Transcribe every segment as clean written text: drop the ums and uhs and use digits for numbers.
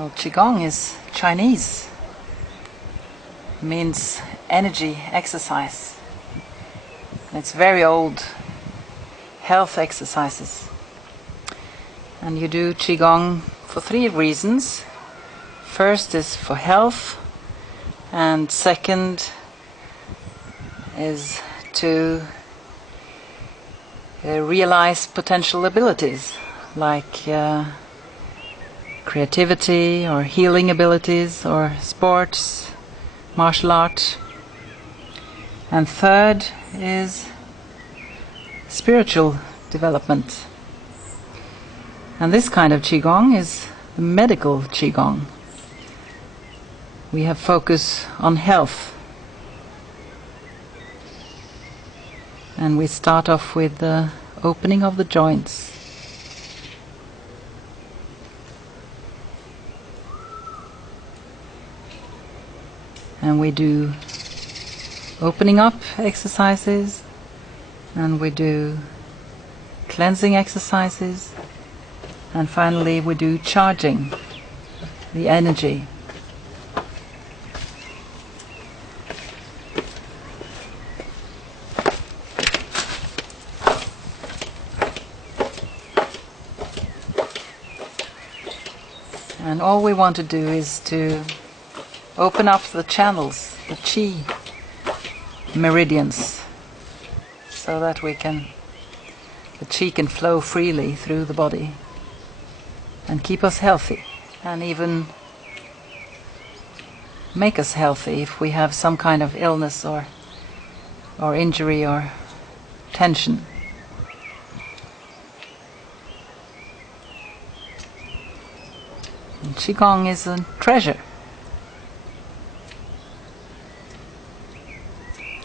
Well, Qigong is Chinese. It means energy exercise. And it's very old health exercises. And you do Qigong for 3 reasons. First is for health, and second is to realize potential abilities like creativity or healing abilities or sports, martial art. And third is spiritual development. And this kind of Qigong is the medical Qigong. We have focus on health. And we start off with the opening of the joints. And we do opening up exercises, and we do cleansing exercises, and finally we do charging the energy. And all we want to do is to open up the channels, the Qi meridians, so that the Qi can flow freely through the body and keep us healthy, and even make us healthy if we have some kind of illness or injury or tension. And Qigong is a treasure.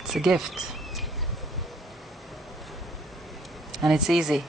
It's a gift. And it's easy.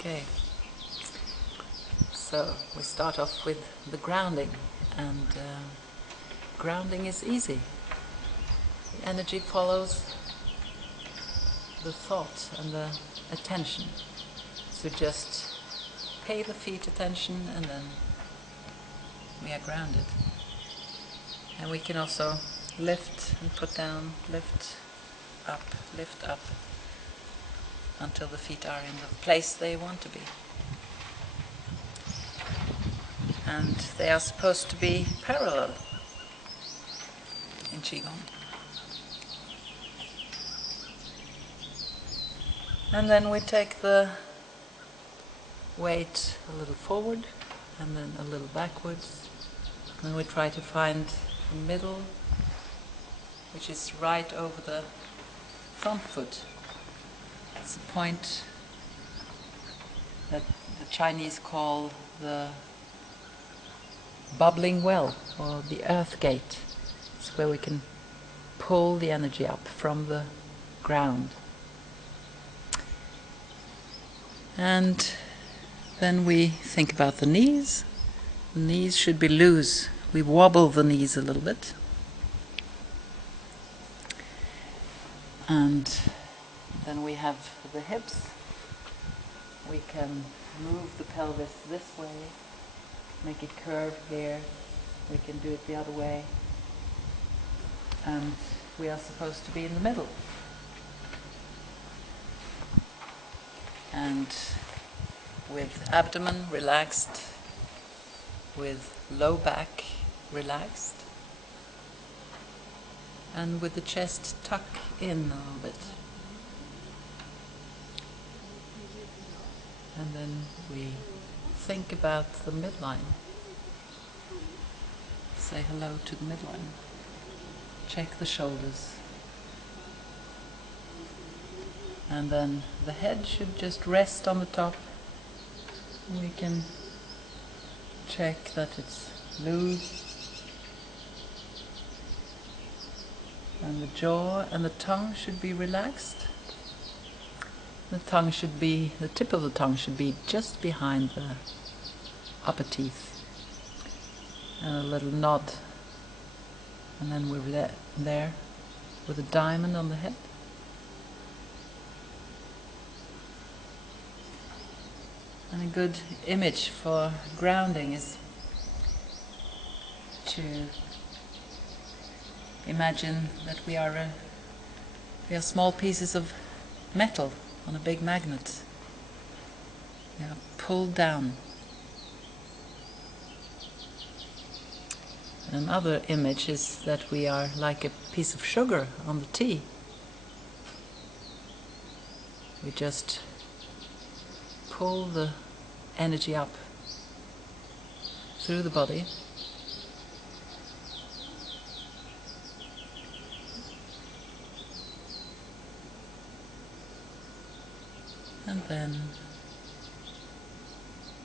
Okay, so we start off with the grounding, and grounding is easy. The energy follows the thought and the attention, so just pay the feet attention and then we are grounded. And we can also lift and put down, lift up, until the feet are in the place they want to be. And they are supposed to be parallel in Qigong. And then we take the weight a little forward and then a little backwards. And we try to find the middle, which is right over the front foot. It's a point that the Chinese call the bubbling well, or the earth gate. It's where we can pull the energy up from the ground. And then we think about the knees. The knees should be loose. We wobble the knees a little bit. And then we have the hips. We can move the pelvis this way, make it curve here. We can do it the other way. And we are supposed to be in the middle. And with abdomen relaxed, with low back relaxed, and with the chest tuck in a little bit. And then we think about the midline. Say hello to the midline. Check the shoulders. And then the head should just rest on the top. We can check that it's loose. And the jaw and the tongue should be relaxed. The tip of the tongue should be just behind the upper teeth. And a little nod. And then we're there with a diamond on the head. And a good image for grounding is to imagine that we are small pieces of metal on a big magnet. They are pulled down. Another image is that we are like a piece of sugar on the tea. We just pull the energy up through the body. And then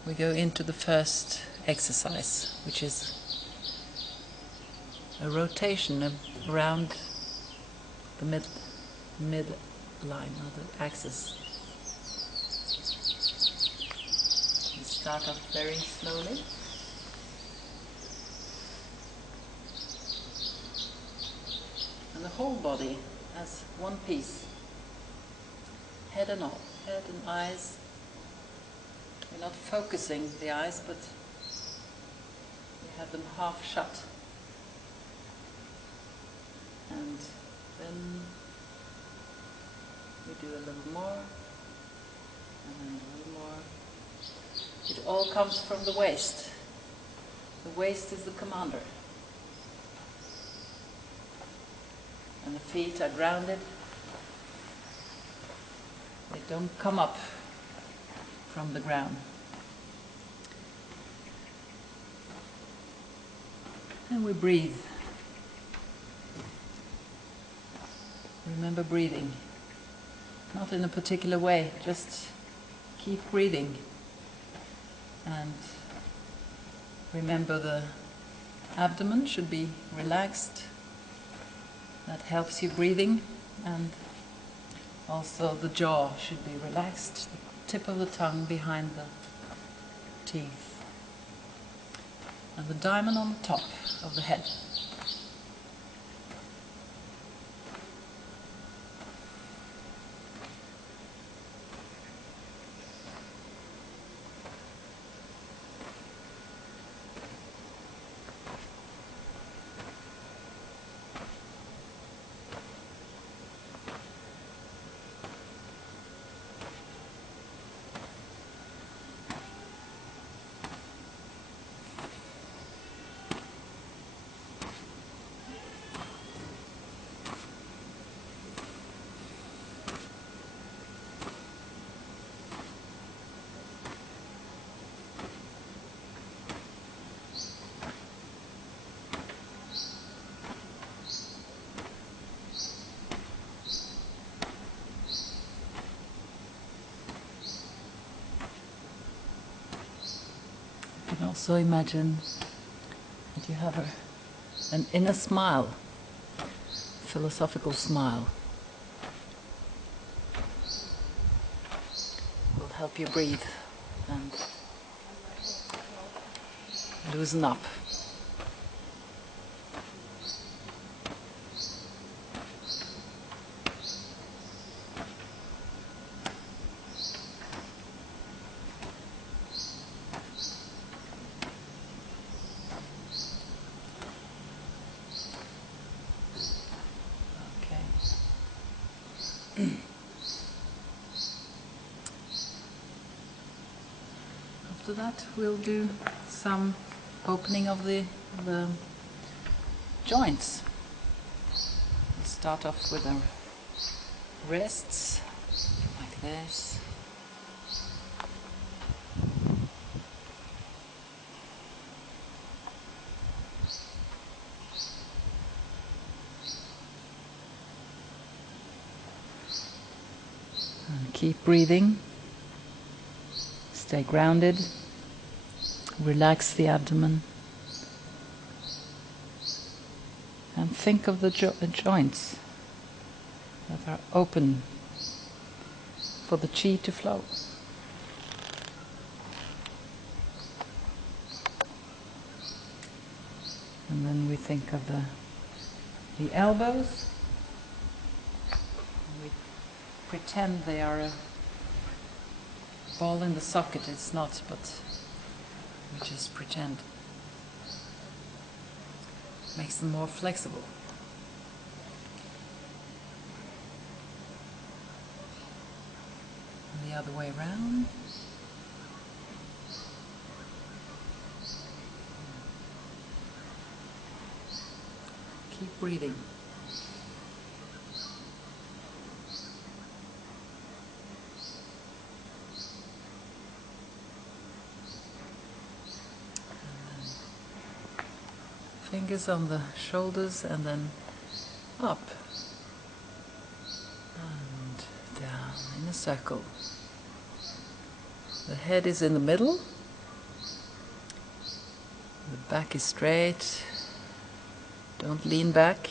we go into the first exercise, which is a rotation around the midline or the axis. We start off very slowly. And the whole body as one piece, head and all, head and eyes. We're not focusing the eyes, but we have them half shut. And then we do a little more, and then a little more. It all comes from the waist. The waist is the commander. And the feet are grounded. They don't come up from the ground. And we breathe. Remember breathing. Not in a particular way, just keep breathing. And remember the abdomen should be relaxed. That helps you breathing. And also the jaw should be relaxed. The tip of the tongue behind the teeth. And the diamond on the top of the head. You can also imagine that you have an inner smile, philosophical smile. Will help you breathe and loosen up. After that, we'll do some opening of the joints. We'll start off with the wrists, like this. And keep breathing. Stay grounded. Relax the abdomen. And think of the joints that are open for the chi to flow. And then we think of the elbows. We pretend they are a ball in the socket. It's not, but we just pretend. Makes them more flexible. And the other way around. Keep breathing. Fingers on the shoulders and then up and down in a circle. The head is in the middle. The back is straight. Don't lean back.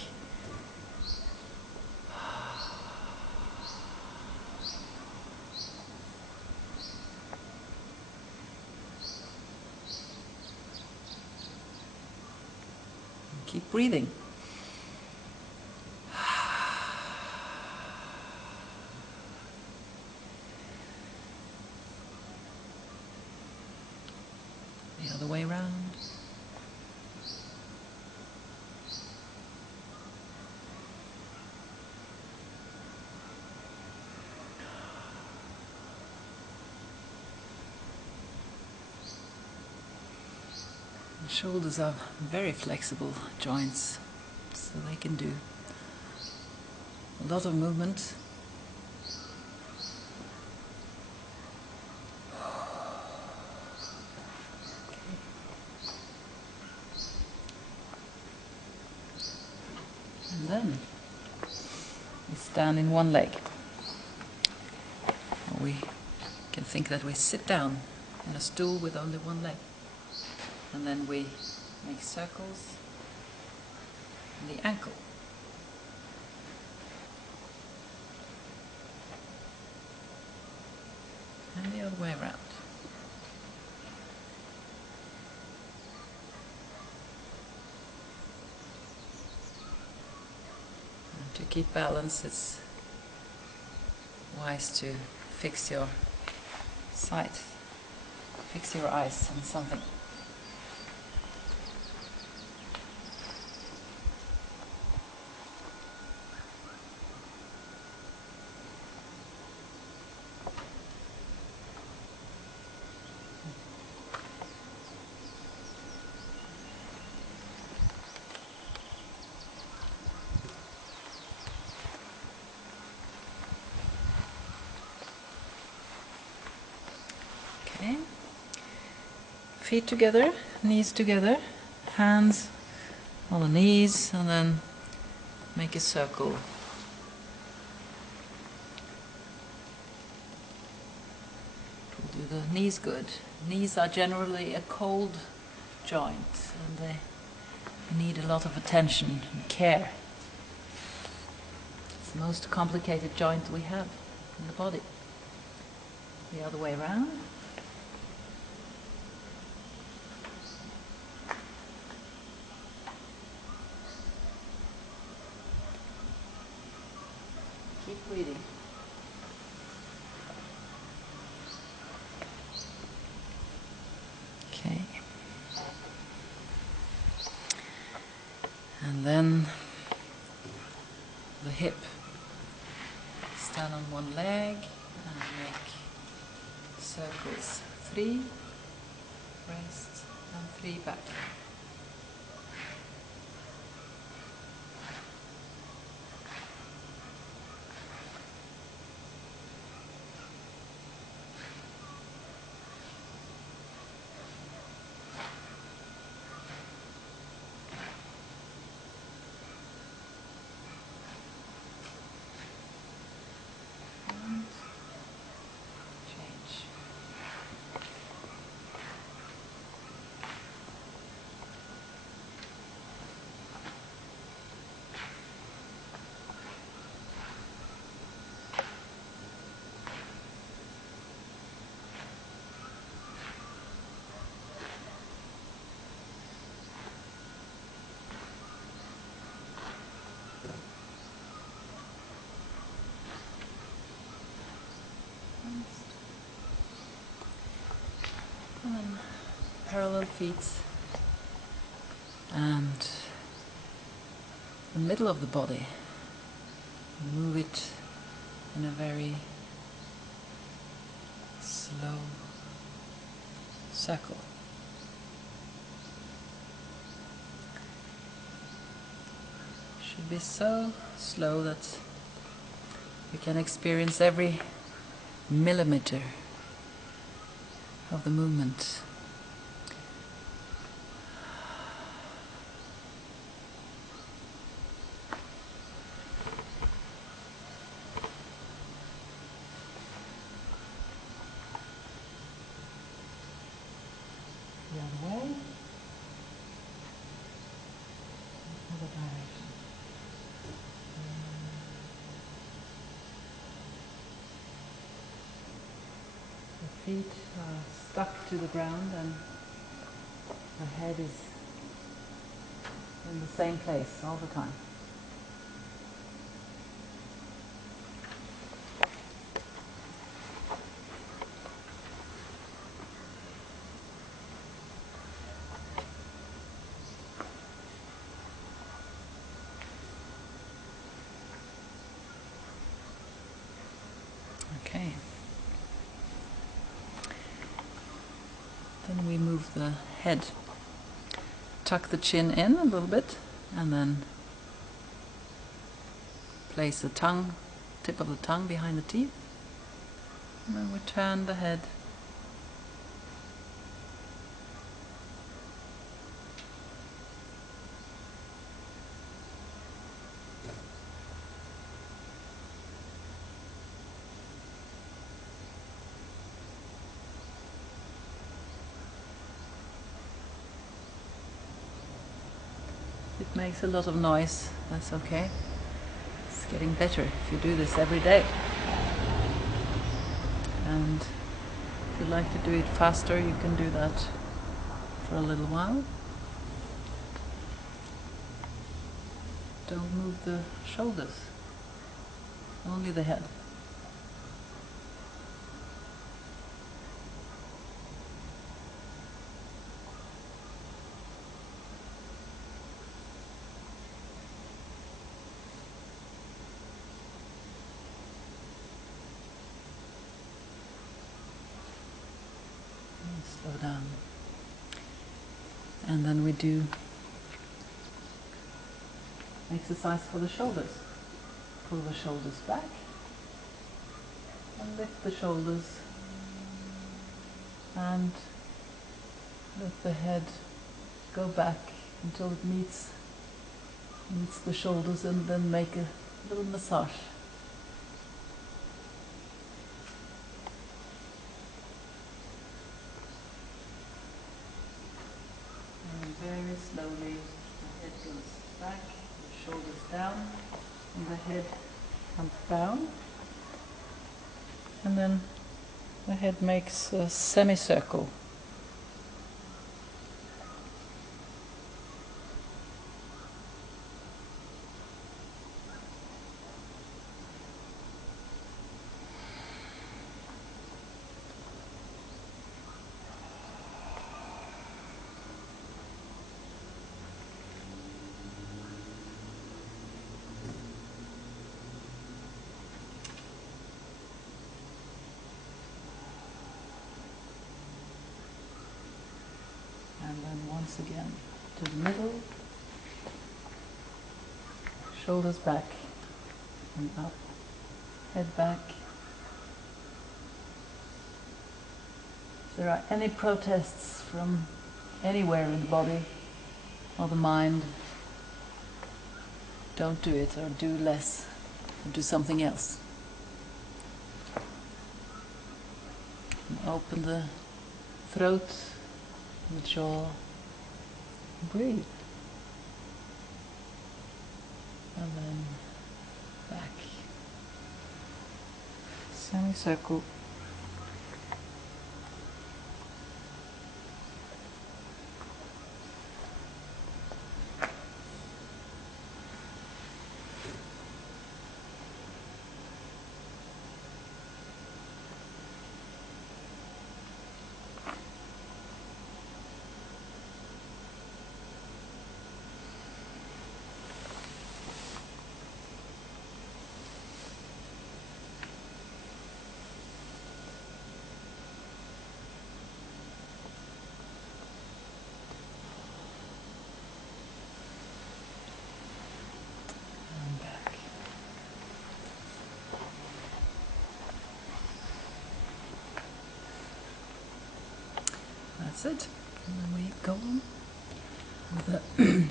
Keep breathing. The other way around. The shoulders are very flexible joints, so they can do a lot of movement. And then we stand in one leg. Or we can think that we sit down in a stool with only one leg. And then we make circles in the ankle. And the other way around. And to keep balance, it's wise to fix your sight, fix your eyes on something. Okay. Feet together, knees together, hands on the knees, and then make a circle. We'll do the knees good. Knees are generally a cold joint, and they need a lot of attention and care. It's the most complicated joint we have in the body. The other way around. Keep breathing. Okay. And then the hip stand on one leg and make circles. 3 wrist and 3 back. And change. And then parallel feet and the middle of the body. Move it in a very slow circle. Should be so slow that you can experience every millimeter of the movement. The other way. Other direction. The feet are stuck to the ground and the head is in the same place all the time. Okay. Then we move the head. Tuck the chin in a little bit and then place the tongue, tip of the tongue behind the teeth. And then we turn the head. It makes a lot of noise, that's okay. It's getting better if you do this every day. And if you'd like to do it faster, you can do that for a little while. Don't move the shoulders, only the head. Slow down. And then we do exercise for the shoulders. Pull the shoulders back and lift the shoulders and let the head go back until it meets the shoulders, and then make a little massage. Very slowly, the head goes back, the shoulders down, and the head comes down. And then the head makes a semicircle. Once again to the middle, shoulders back and up, head back. If there are any protests from anywhere in the body or the mind, don't do it, or do less, or do something else. And open the throat, the jaw, breathe. And then back. Semicircle. That's it. And then we go on with the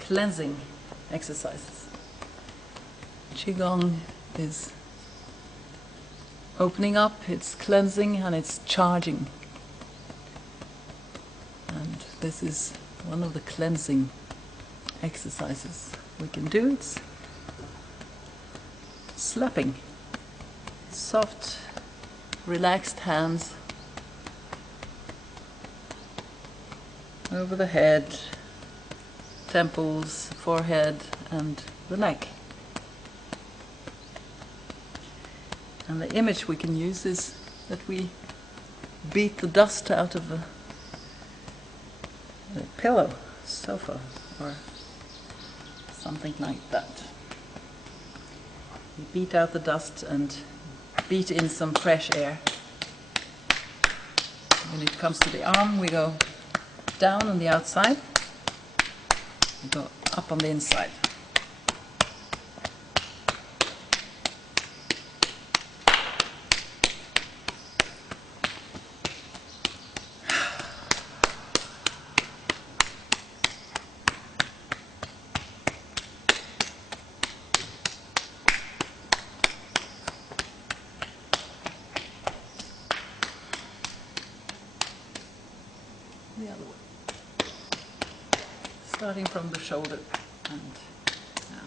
cleansing exercises. Qigong is opening up, it's cleansing, and it's charging. And this is one of the cleansing exercises we can do. It's slapping. Soft, relaxed hands over the head, temples, forehead, and the neck. And the image we can use is that we beat the dust out of a pillow, sofa, or something like that. We beat out the dust and beat in some fresh air. When it comes to the arm, we go down on the outside, we go up on the inside. The other way. Starting from the shoulder and down.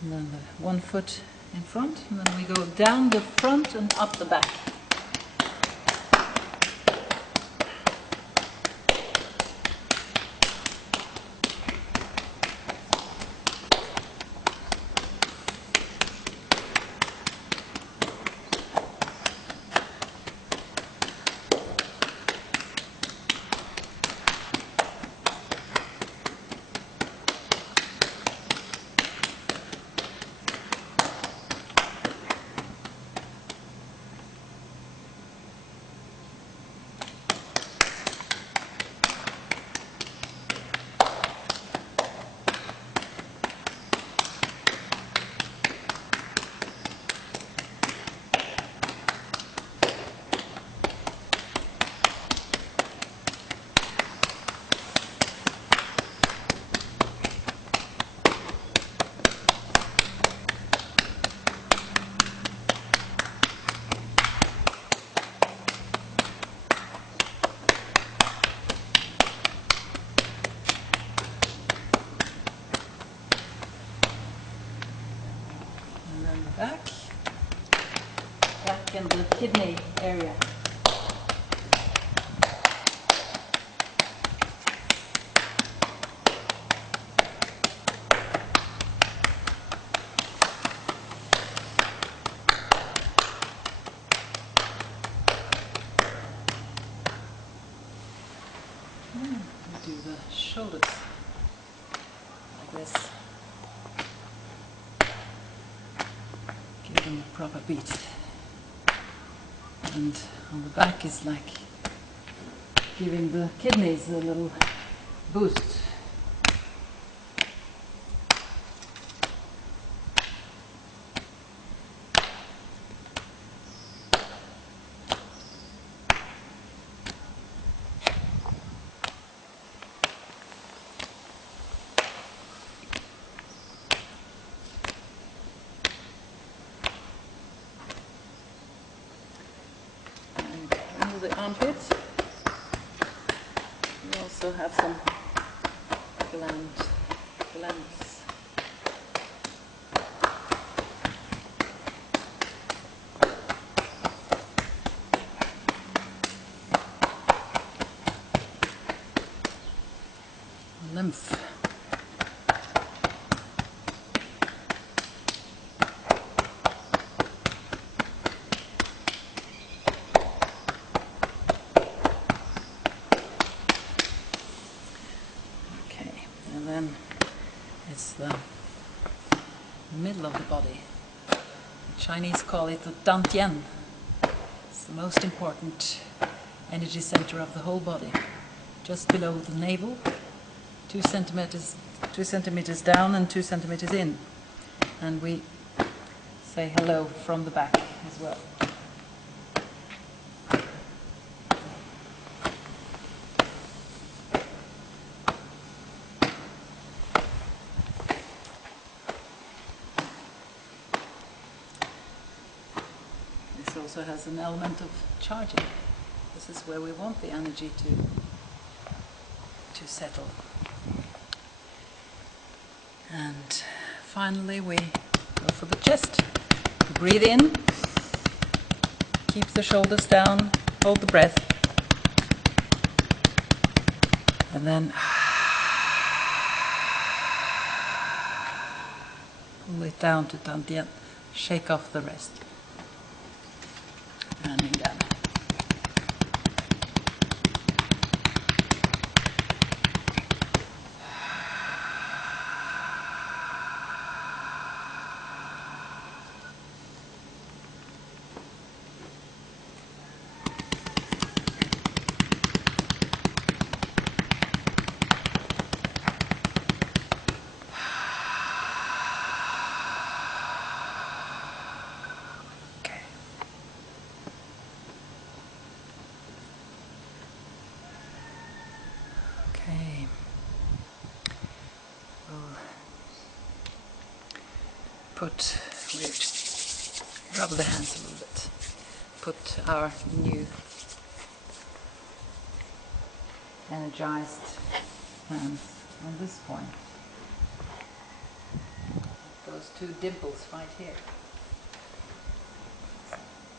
And then the one foot in front, and then we go down the front and up the back. do the shoulders like this. Give them a proper beat. And on the back is like giving the kidneys a little boost. Under the armpits, we also have some glands. Lymph. And then it's the middle of the body. The Chinese call it the dantian. It's the most important energy center of the whole body. Just below the navel, 2 centimeters down and 2 centimeters in. And we say hello from the back as well. This also has an element of charging. This is where we want the energy to settle. And finally we go for the chest. Breathe in, keep the shoulders down, hold the breath, and then pull it down to dantian, shake off the rest. Landing down. Okay, we'll rub the hands a little bit, put our new energized hands on this point, those 2 dimples right here,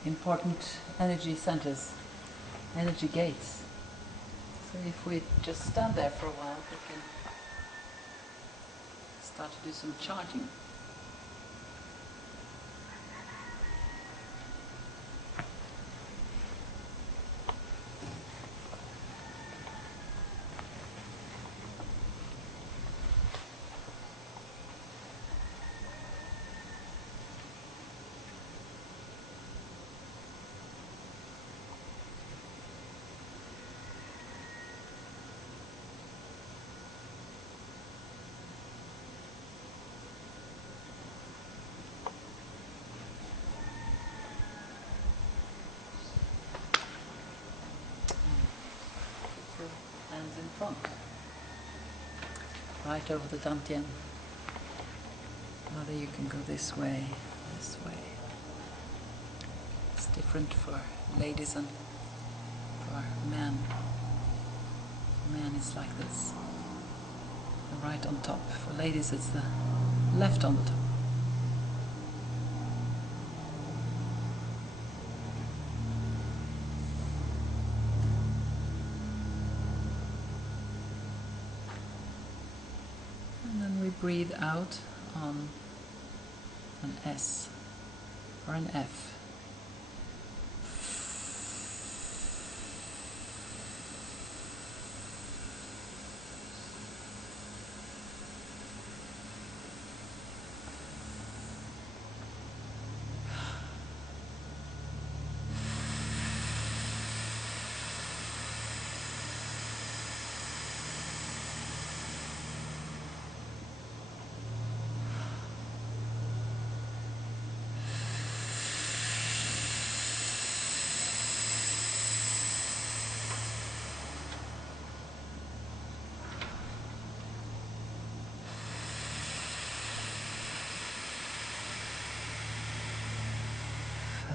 important energy centers, energy gates. So if we just stand there for a while, we can start to do some charging. Hands in front, right over the dantian. Either you can go this way. It's different for ladies and for men. Men is like this, the right on top. For ladies it's the left on the top. Breathe out on an S or an F.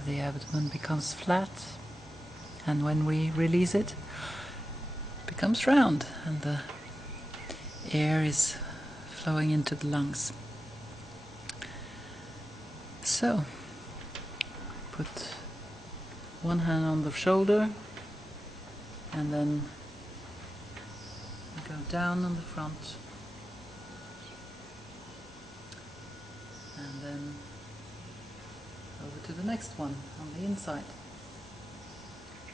the abdomen becomes flat, and when we release it, it becomes round, and the air is flowing into the lungs. So, put one hand on the shoulder, and then go down on the front, and then over to the next one on the inside,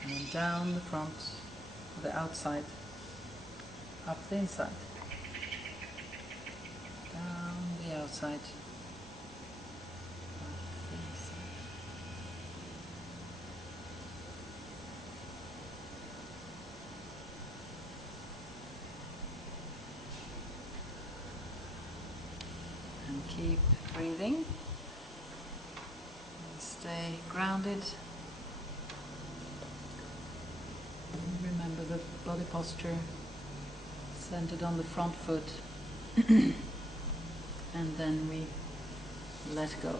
and then down the front, the outside, up the inside, down the outside, up the inside. And keep breathing. And stay grounded. Remember the body posture centered on the front foot. And then we let go.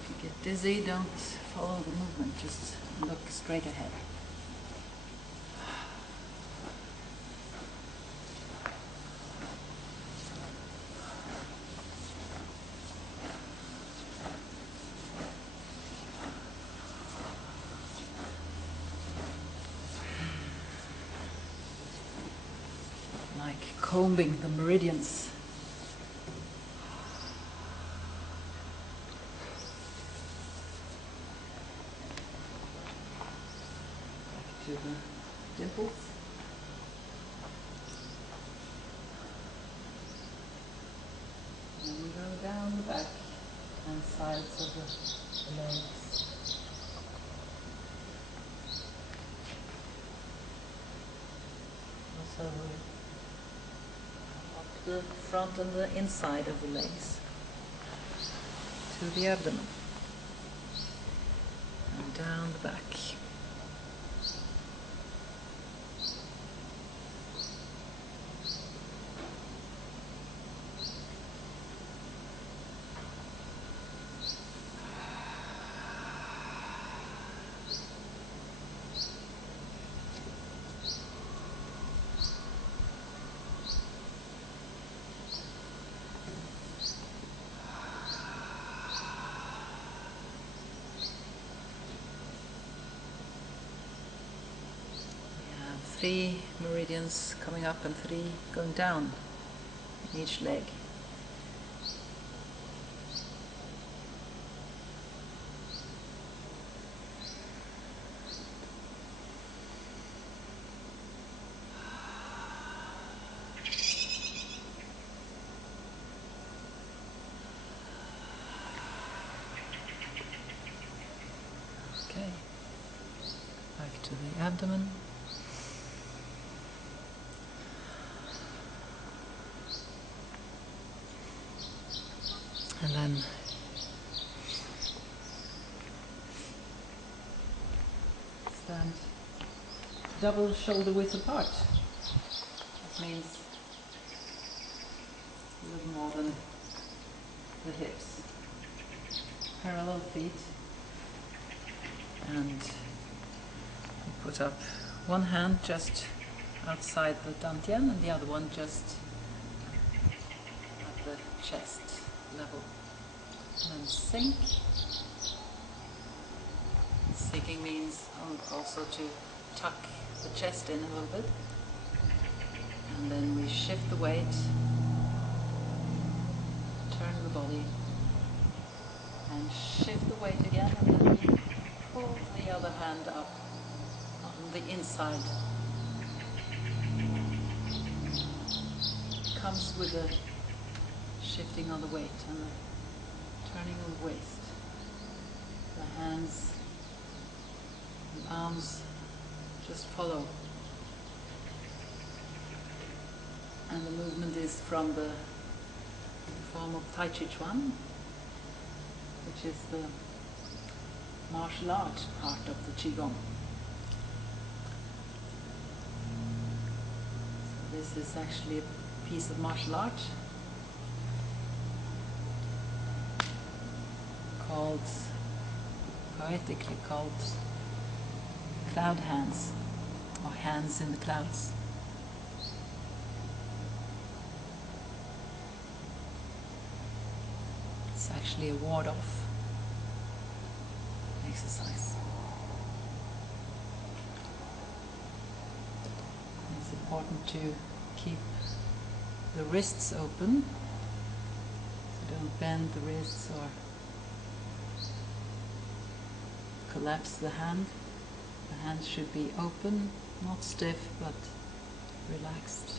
If you get dizzy, don't follow the movement, just look straight ahead. Like combing the meridians. Back to the dimples. And we go down the back and sides of the legs. Also up the front and the inside of the legs to the abdomen and down the back. We have 3 meridians coming up and 3 going down in each leg. Okay, back to the abdomen. And then stand double shoulder width apart. That means a little more than the hips. Parallel feet, and you put up one hand just outside the dantian and the other one just at the chest level. And then sink. Sinking means also to tuck the chest in a little bit. And then we shift the weight, turn the body, and shift the weight again, and then we pull the other hand up on the inside. It comes with the shifting of the weight and the turning of the waist. The hands and arms just follow. And the movement is from the form of Tai Chi Chuan, which is the martial art part of the Qigong. So this is actually a piece of martial art called, poetically called, cloud hands, or hands in the clouds. It's actually a ward-off exercise. It's important to keep the wrists open, so don't bend the wrists or collapse the hand. The hands should be open, not stiff, but relaxed.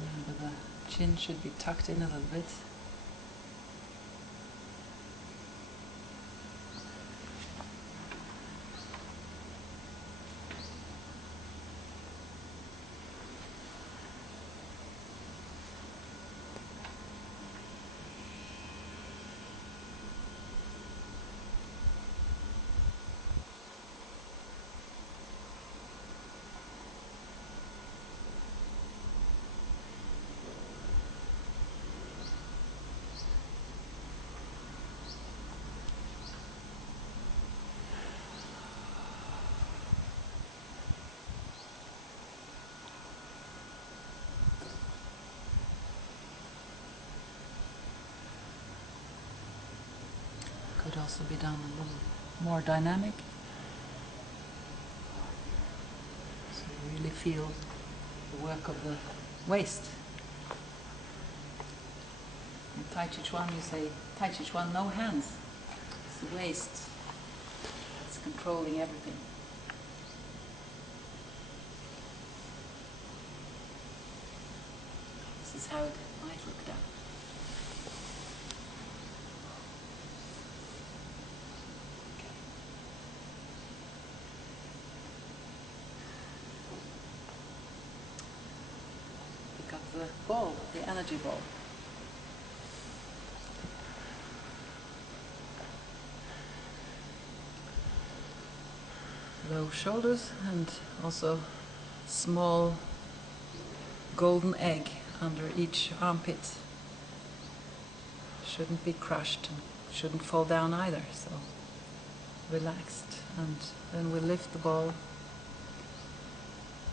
Remember, the chin should be tucked in a little bit. Could also be done a little more dynamic, so you really feel the work of the waist. In Tai Chi Chuan you say, Tai Chi Chuan, no hands. It's the waist that's controlling everything. This is how it might look down. Pick up the ball, the energy ball. Low shoulders, and also small golden egg under each armpit. Shouldn't be crushed and shouldn't fall down either, so relaxed. And then we lift the ball,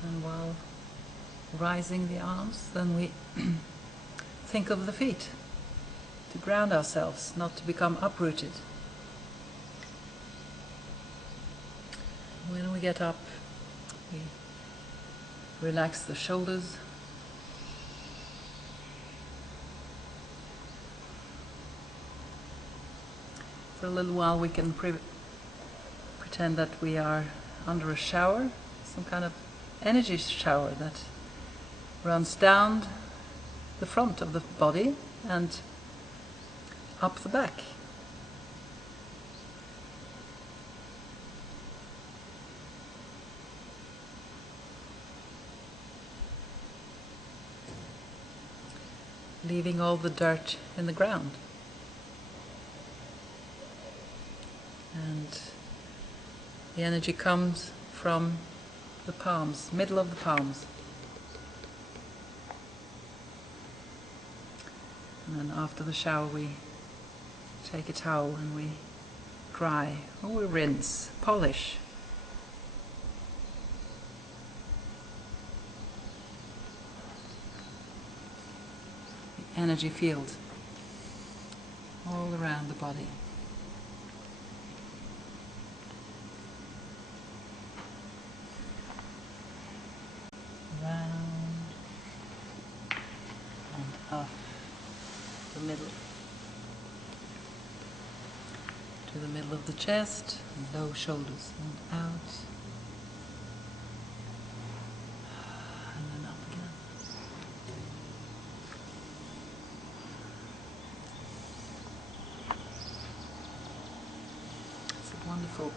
and while rising the arms, then we think of the feet, to ground ourselves, not to become uprooted. When we get up, we relax the shoulders, for a little while we can pretend that we are under a shower, some kind of energy shower that runs down the front of the body and up the back. Leaving all the dirt in the ground. And the energy comes from the palms, middle of the palms. And then after the shower we take a towel and we dry, or we rinse, polish. The energy field all around the body. Round and up the middle, to the middle of the chest, and low shoulders, and out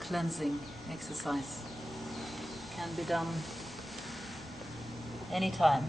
cleansing exercise. Can be done anytime.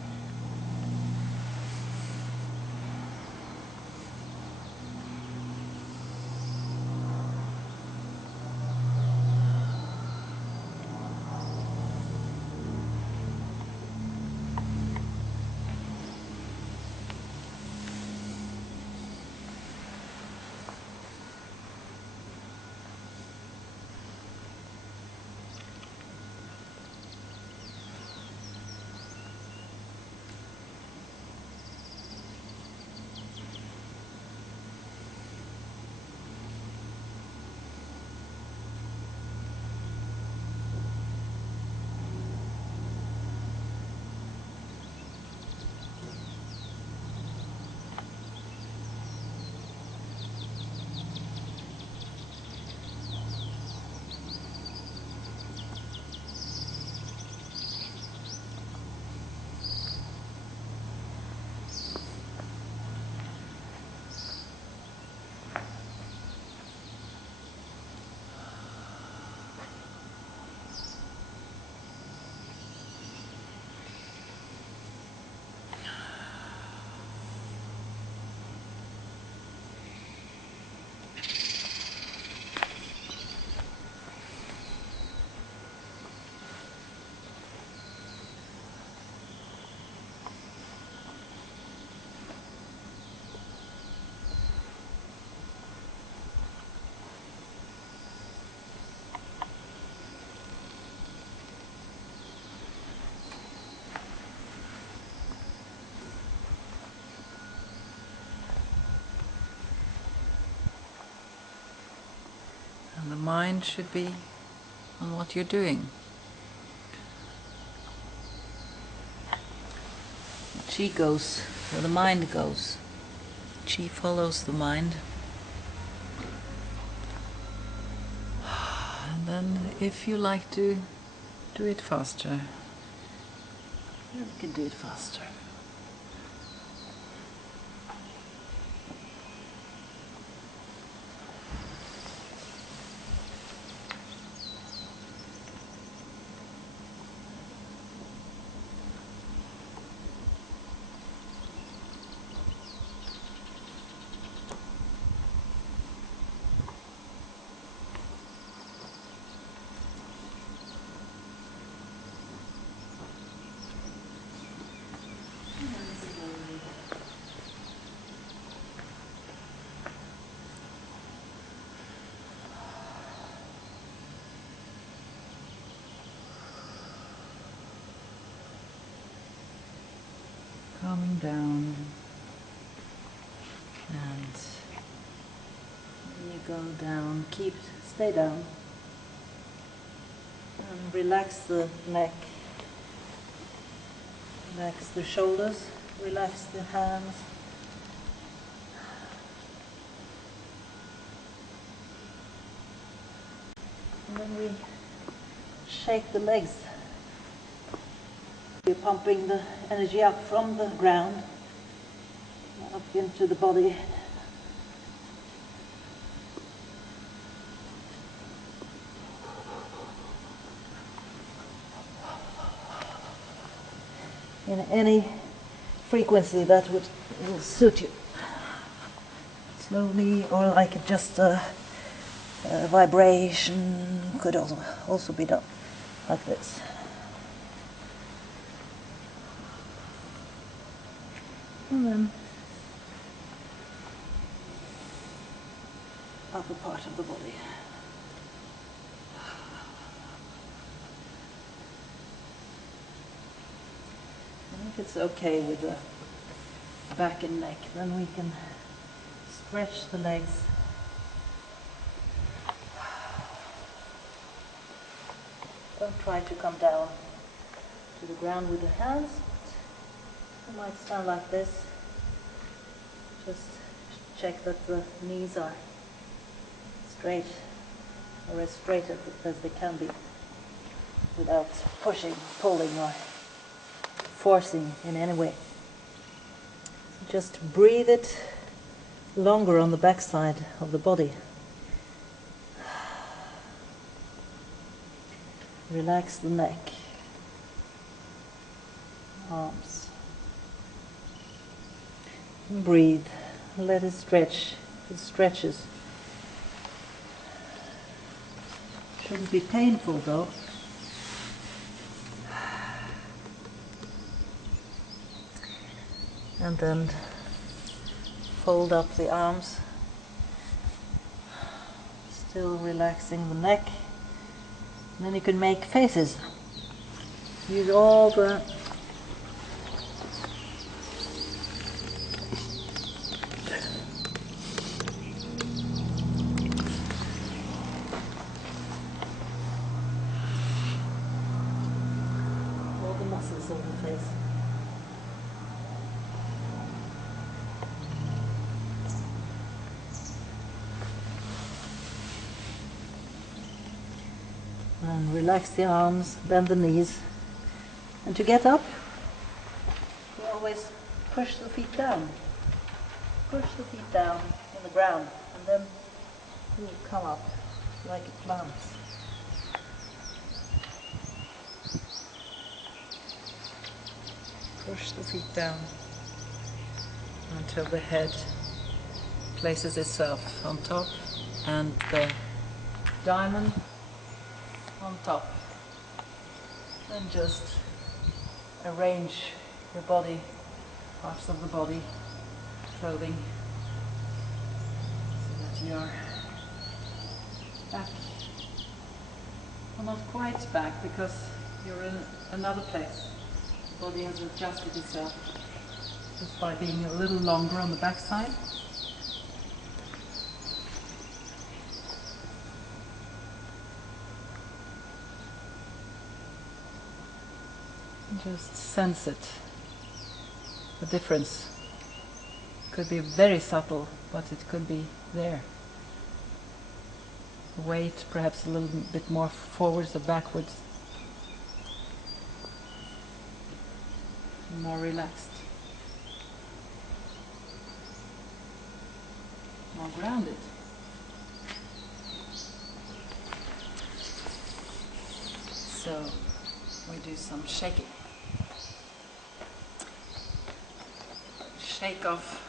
And the mind should be on what you're doing. Qi goes where the mind goes. Qi follows the mind. And then if you like to do it faster, you can do it faster. Calming down, and you go down, stay down, and relax the neck, relax the shoulders, relax the hands, and then we shake the legs. You're pumping the energy up from the ground, up into the body. In any frequency that will suit you. Slowly, or like just a vibration could also be done like this. And then upper part of the body. And if it's okay with the back and neck, then we can stretch the legs. Don't try to come down to the ground with the hands. You might stand like this. Just check that the knees are straight, or as straight as they can be, without pushing, pulling, or forcing in any way. Just breathe it longer on the back side of the body. Relax the neck, arms. And breathe. Let it stretch. It stretches. Shouldn't be painful though. And then fold up the arms, still relaxing the neck. And then you can make faces. Use all the muscles of the face. And relax the arms, bend the knees. And to get up, you always push the feet down. Push the feet down on the ground, and then you will come up like a plant. Push the feet down until the head places itself on top and the diamond on top. Then just arrange your body, parts of the body, clothing, so that you're back. Well, not quite back, because you're in another place. The body has adjusted itself just by being a little longer on the back side. Just sense it, the difference. Could be very subtle, but it could be there. The weight perhaps a little bit more forwards or backwards. More relaxed. More grounded. So we do some shaking. Shake off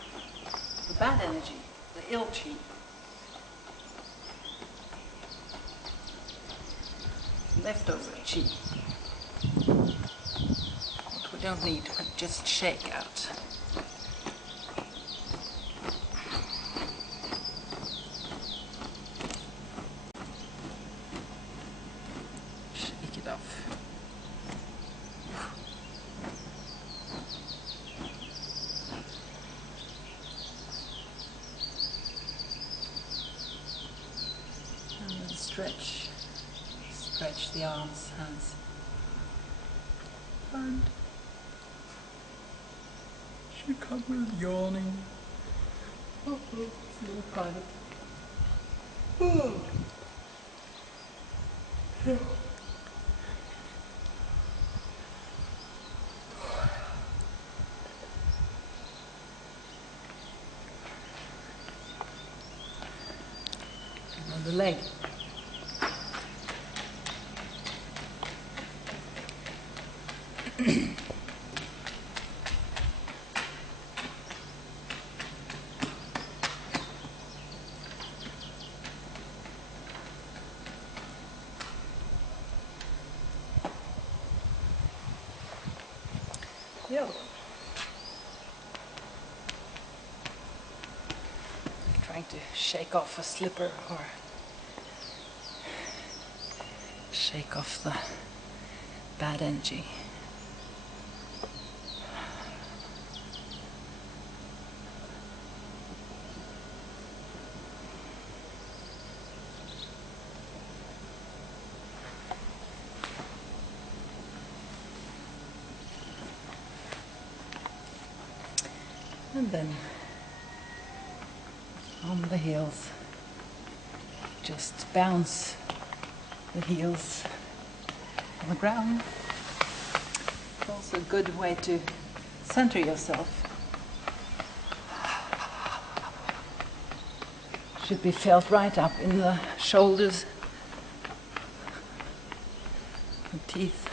the bad energy, the ill chi. Leftover chi. What we don't need, we just shake out. Shake it off. Stretch. Stretch the arms, hands. And she comes with yawning. Oh, it's a little private. Oh. Yeah. And the leg. Yeah. Trying to shake off a slipper or shake off the bad energy. And then on the heels, just bounce the heels on the ground. It's also a good way to center yourself. Should be felt right up in the shoulders, teeth.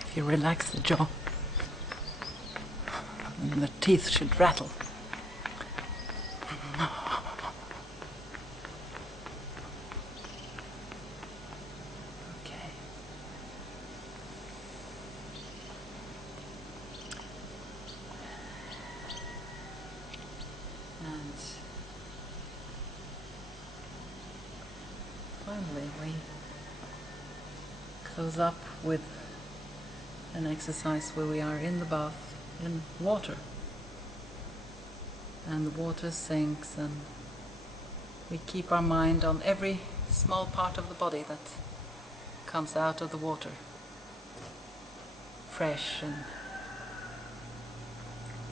If you relax the jaw, the teeth should rattle. Okay. And finally we close up with an exercise where we are in the bath in water, and the water sinks and we keep our mind on every small part of the body that comes out of the water, fresh and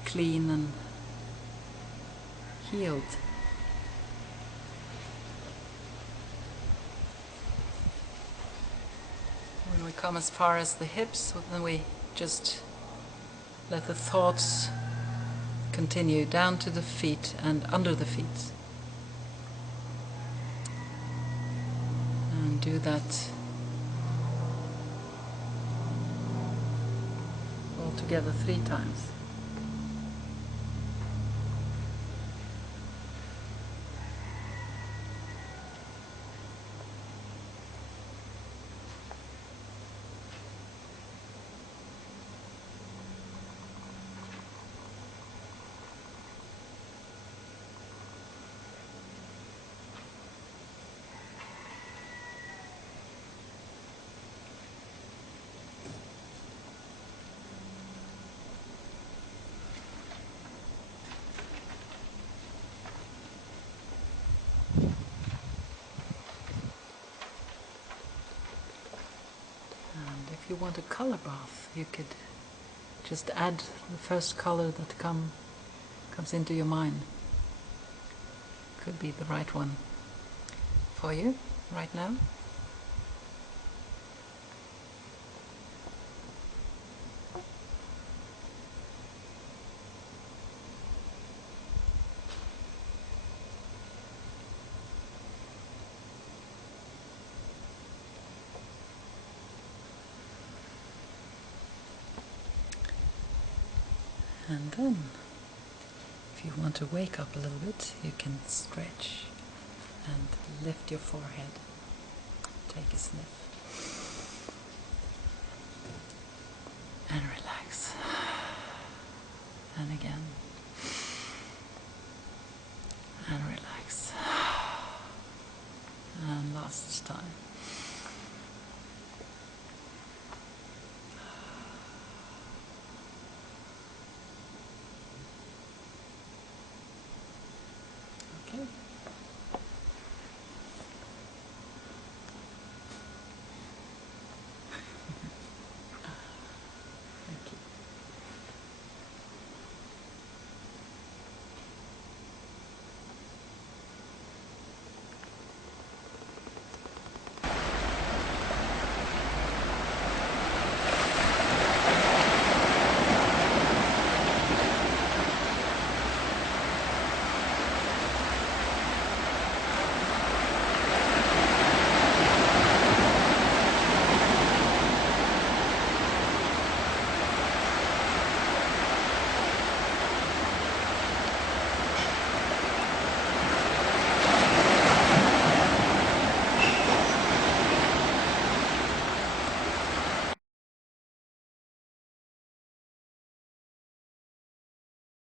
clean and healed. When we come as far as the hips, then we just let the thoughts continue down to the feet and under the feet. And do that all together 3 times. If you want a color bath, you could just add the first color that comes into your mind. Could be the right one for you right now. And then, if you want to wake up a little bit, you can stretch and lift your forehead. Take a sniff. And relax. And again. And relax. And last time.